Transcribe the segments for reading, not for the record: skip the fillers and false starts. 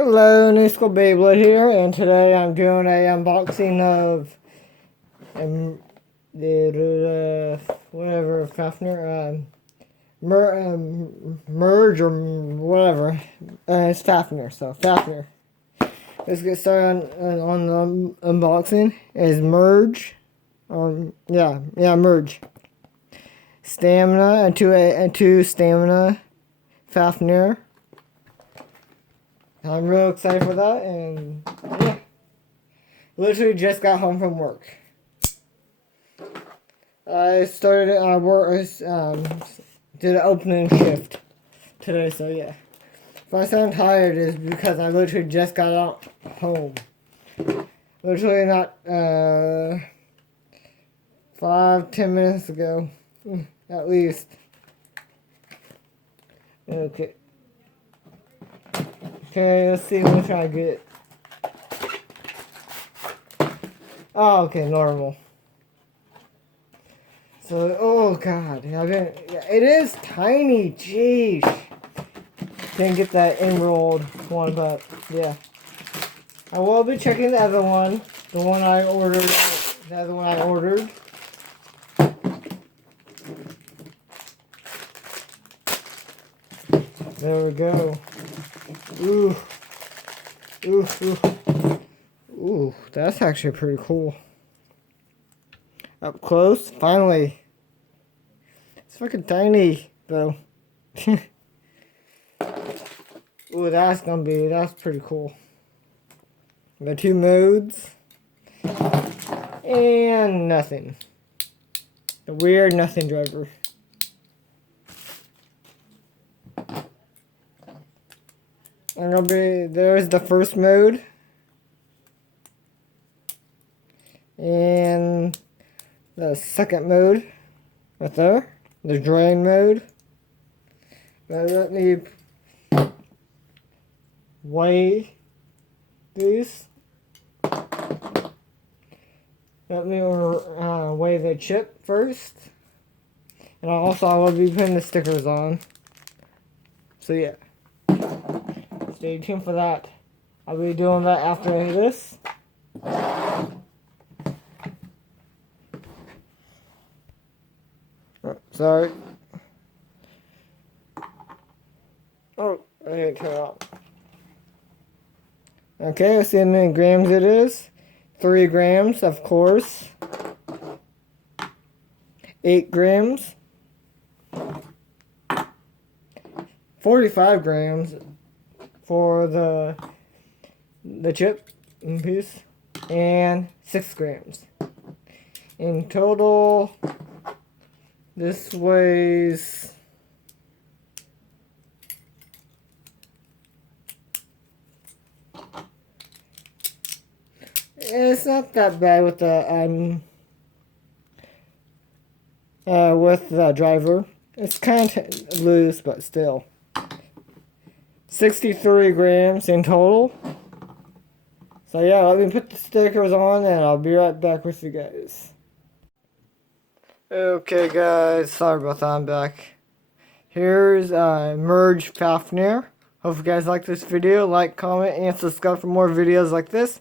Hello, New School Beyblade here, and today I'm doing a unboxing of the whatever fafnir, merge or whatever. It's fafnir, so fafnir. Let's get started on the unboxing. Is merge, merge. Stamina and two stamina fafnir. I'm real excited for that, and yeah, literally just got home from work. I did an opening shift today, so yeah. If I sound tired, it's because I literally just got out home. Literally not 5-10 minutes ago, at least. Okay. Okay, let's see which I get. Oh, okay, normal. So, oh god, it is tiny, jeez. Didn't get that emerald one, but yeah. I will be checking the other one, the other one I ordered. There we go. Ooh. Ooh, ooh. Ooh, that's actually pretty cool. Up close, finally. It's fucking tiny, though. Ooh, that's pretty cool. The two modes. And nothing. The weird nothing driver. There's the first mode. And the second mode. Right there. The drain mode. Now let me weigh these. Let me weigh the chip first. And I will be putting the stickers on. So yeah. Stay tuned for that. I'll be doing that after this. Oh, sorry. Oh, I didn't turn it off. Okay, let's see how many grams it is. 3 grams, of course. 8 grams. 45 grams for the chip piece. And 6 grams. In total, this weighs... It's not that bad with the driver. It's kind of loose, but still. 63 grams in total. So yeah, let me put the stickers on and I'll be right back with you guys. Okay guys, sorry about that, I'm back. Here's Merge Fafnir. Hope you guys like this video. Like, comment, and subscribe for more videos like this.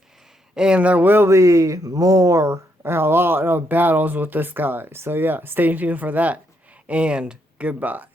And there will be a lot of battles with this guy. So yeah, stay tuned for that. And goodbye.